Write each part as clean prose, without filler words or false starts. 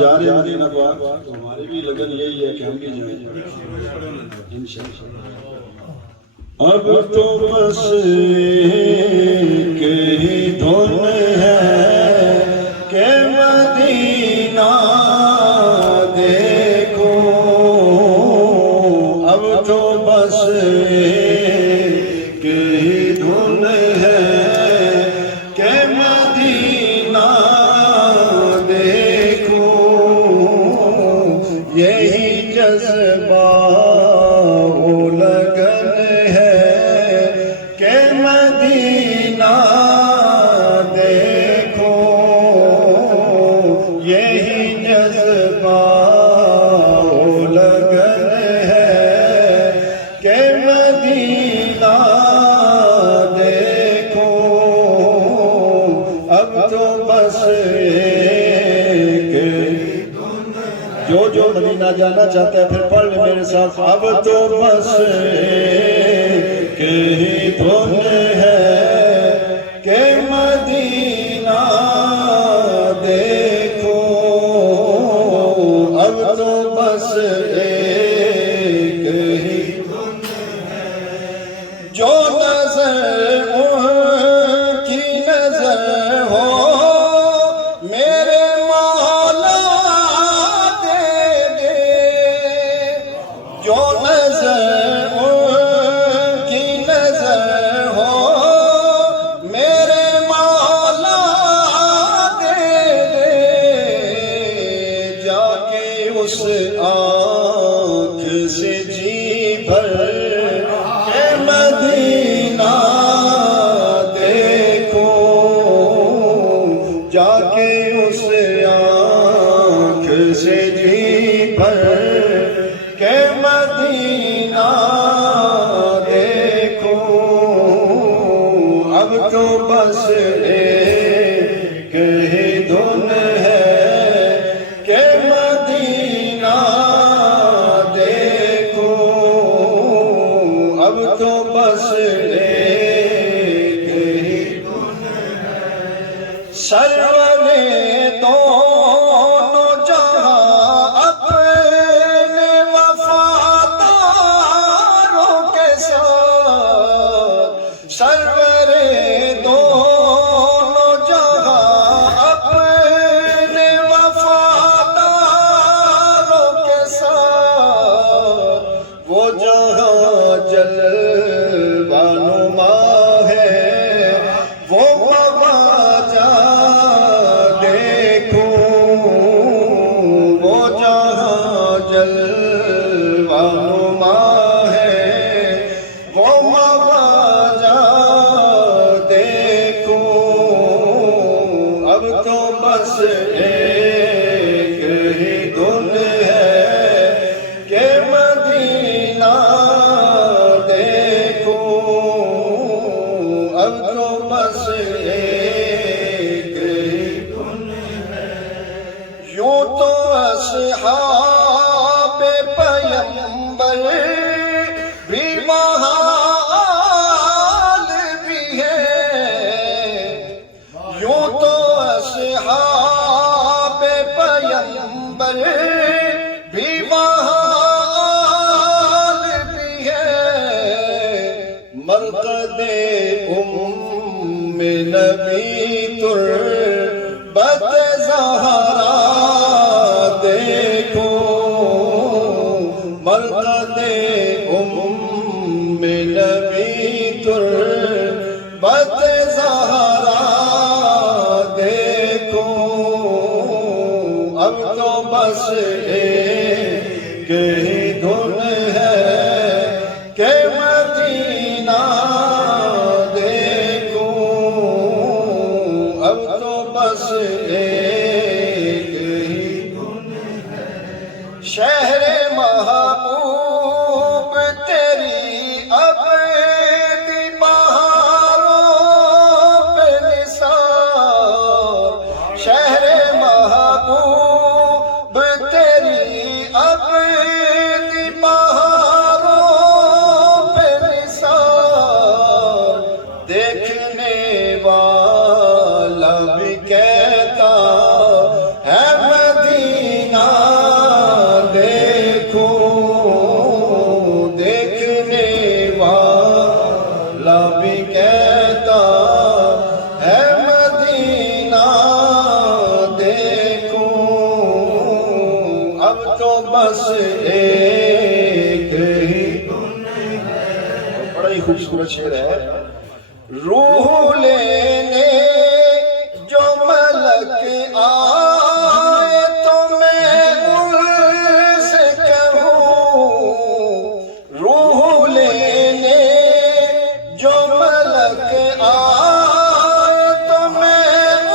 جا رہے ہیں مدینہ پاک تو ہماری بھی لگن یہی ہے کہ ہم بھی جائیں انشاءاللہ۔ اب تو بس ایک ہی دھن ہے کہ مدینہ دیکھو، اب تو بس ایک ہی دھن ہے کہ مدینہ دیکھو، یہی جذبہ جو مدینہ جانا چاہتا ہے پھر پڑھ لیں میرے ساتھ، اب تو بس ایک ہی دھن ہے کہ مدینہ دیکھو، اب تو بس ایک ہی دھن ہے، جو نظر ان کی نظر ہو میرے اس آنکھ سے جی بھر کے مدینہ دیکھو، جا کے اس آنکھ سے جی بھر کے مدینہ دیکھو، اب تو بس ایک ہی دھن ہے کہ اب تو بس ایک ہی دھن ہے، سرور دونوں جہاں اپنے وفاداروں کے ساتھ، سرور دونوں جہاں اپنے وفاداروں کے ساتھ، وہ جہاں جلوہ نما ہے وہ مواجہ دیکھو، وہ جہاں جلوہ نما ہے وہ مواجہ دیکھو، اب تو بس ایک ہی دھن ہے کہ مدینہ اب تو بس ایک ہی دھن ہے، یوں تو اصحاب پیغمبر بھی محال بھی ہے، یوں تو اصحاب پیغمبر بھی محال بھی ہے، مرقد نبی تربت زہرا دیکھو، مرقد نبی تربت زہرا دیکھو، اب تو بس ایک ہی دھن ہے کہ مدینہ ایک ہی دھن ہے، شہر محبوب تیری اب دیبا مولا بھی کہتا ہے مدینہ دیکھوں، اب تو بس ایک ہی بڑا ہی خوبصورت شعر ہے. روح لینے جو ملک آئے تو میں ان سے کہوں، روح لینے جو ملک آئے تو میں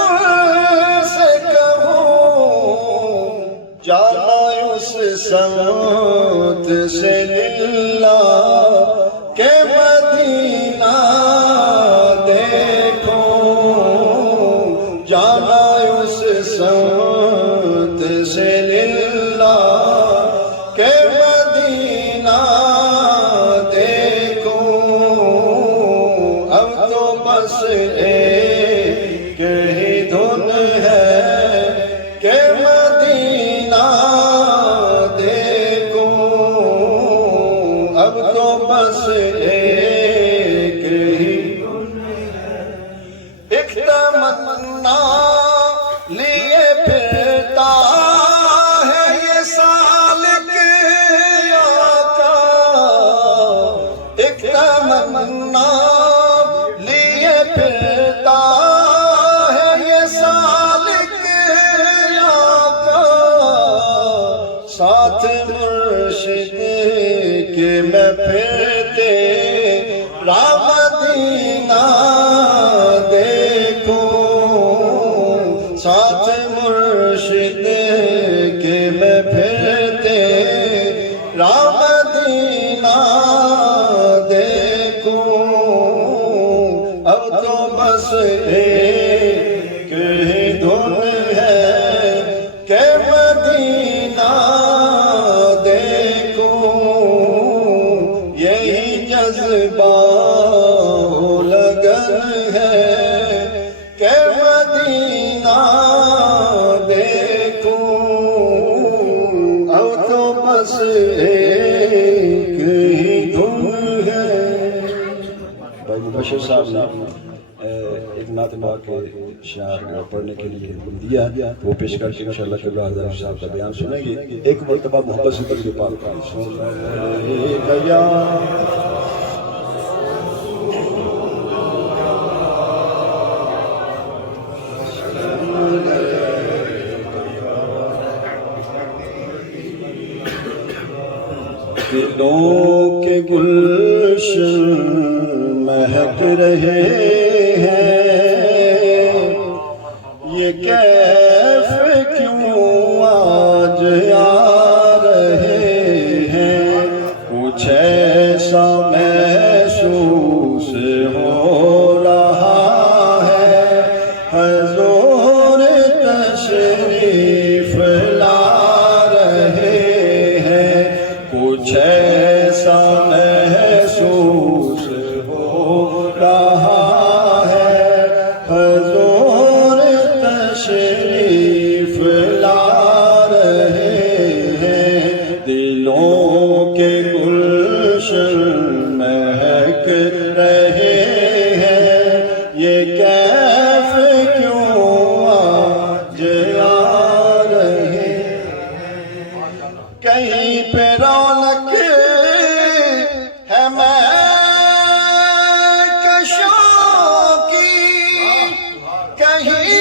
ان سے کہوں، جانا اس سمت سے للہ کہ مدینہ دیکھو، جانا اس سمت سے للہ کہ مدینہ دیکھو، اب تو بس ایک ہی دھن ہے کہ مدینہ دیکھو، اب تو بس ایک ہی تمنا لیے پھرتا ہے یہ سالک آقا، ایک تمنا لیے پھرتا ہے یہ سالک آقا، ساتھ مرشد کے میں پھرتے راہ مدینہ دیکھو، ساتھ مرشد کے میں پھرتے راہ مدینہ دیکھو، اب تو بس ایک ہی دھن ہے کہ مدینہ دیکھو، یہی جذبہ لگن ہے کہ مدینہ دیکھو، اب تو بس ایک ہی دھن ہے. بھائی مبشر صاحب نے ایک نعت پاک کے شعر پڑھنے کے لیے حکم دیا، وہ پیش کر کے انشاءاللہ قبلہ حضرت صاحب کا بیان سنیں گے. ایک مرتبہ محبت سے درود پاک گیا دلوں کے گلشن مہک رہے ہیں، یہ کیف کیوں آج آ رہے ہیں، کچھ ایسا محسوس ہو رہا ہے، حضور تشریف لا رہے ہیں، کچھ ایسا محسوس ہو رہا ہے، حضور تشریف لا رہے ہیں، دلوں کے گلشن مہک رہے ہیں، یہ کیف کیوں آج آ رہے ہیں، کہیں پہ رونق ہے مہکشوں کی، کہیں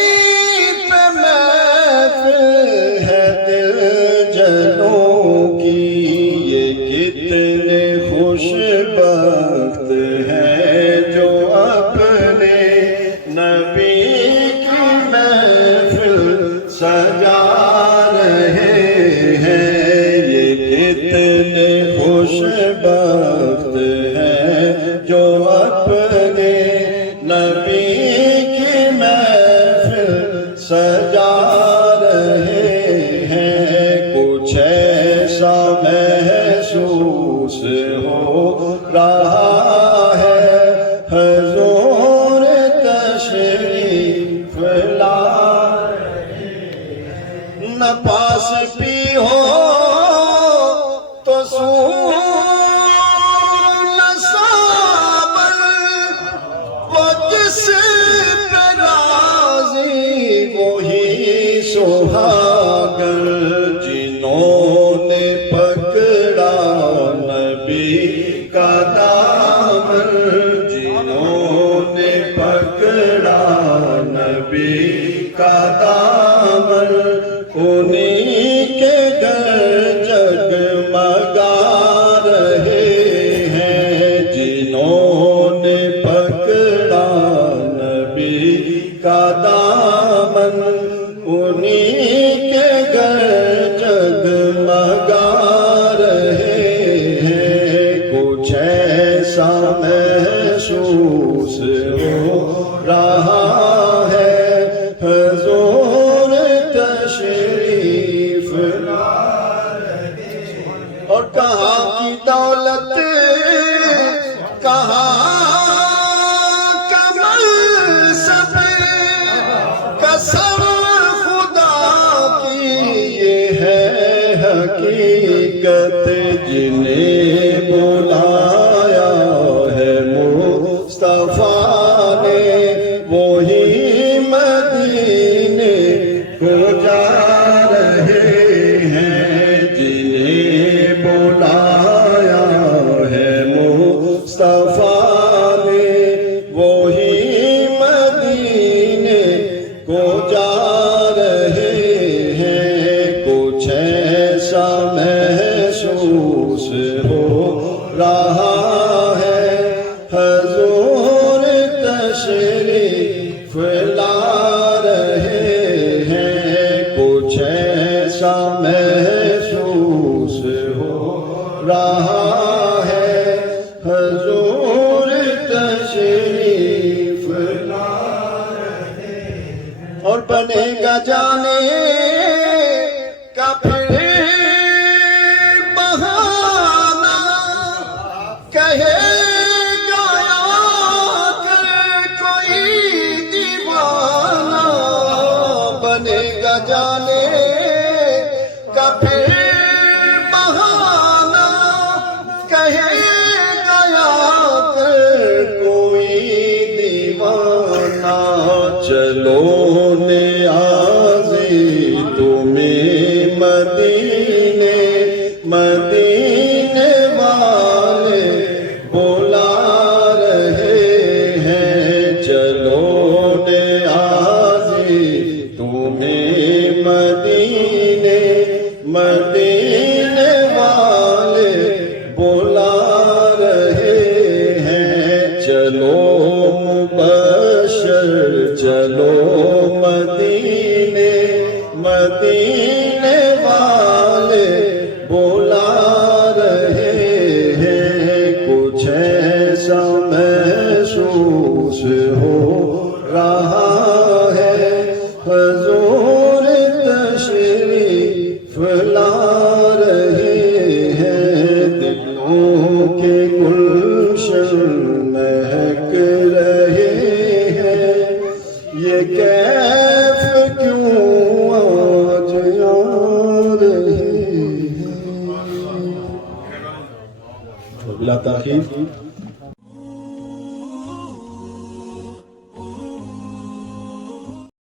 پہ محفل ہے دل جنوں کی، یہ کتنے خوش بخت ہیں جنہوں نے پکڑا نبی کا دامن انہی کے گھر جگمگا رہے ہیں، جنہوں نے پکڑا نبی کا دامن انہی کے گھر جگمگا رہے ہیں۔ کچھ ایسا محسوس ہو رہا ہے حضور تشریف لا رہے ہیں، اور کہاں کی دولت کہاں کا منصب قسم خدا کی یہ ہے حقیقت، جنہیں بلایا ہے مصطفیٰ نے وہی مدینے کو جا رہے ہیں، جنہیں بلایا ہے مصطفیٰ نے وہی مدینے کو جا رہے ہیں۔ کچھ ایسا محسوس ہو رہا ہے حضور تشریف لا رہے ہیں، کچھ ایسا محسوس ہو رہا ہے حضور تشریف لا رہے ہیں، اور بنے گا جانے کا پھر بہانہ، کہے گا آ کر کوئی دیوانہ، بنے گا جانے کا پھر بہانہ، کہے گا آ کر کوئی دیوانہ۔ چلو نیازی تمہیں مدینے مدینے والے بلا رہے ہیں، چلو نیازی تمہیں مدینے مدینے والے بلا رہے ہیں، چلو مبشر چلو مدینے مدینے والے بلا رہے ہیں۔ کچھ ایسا محسوس ہو رہا ہے حضور تشریف لا رہے ہیں، دلوں کے گلشن مہک رہے ہیں، یہ کیف کیوں آج آ رہے ہیں۔ بلا تاخیر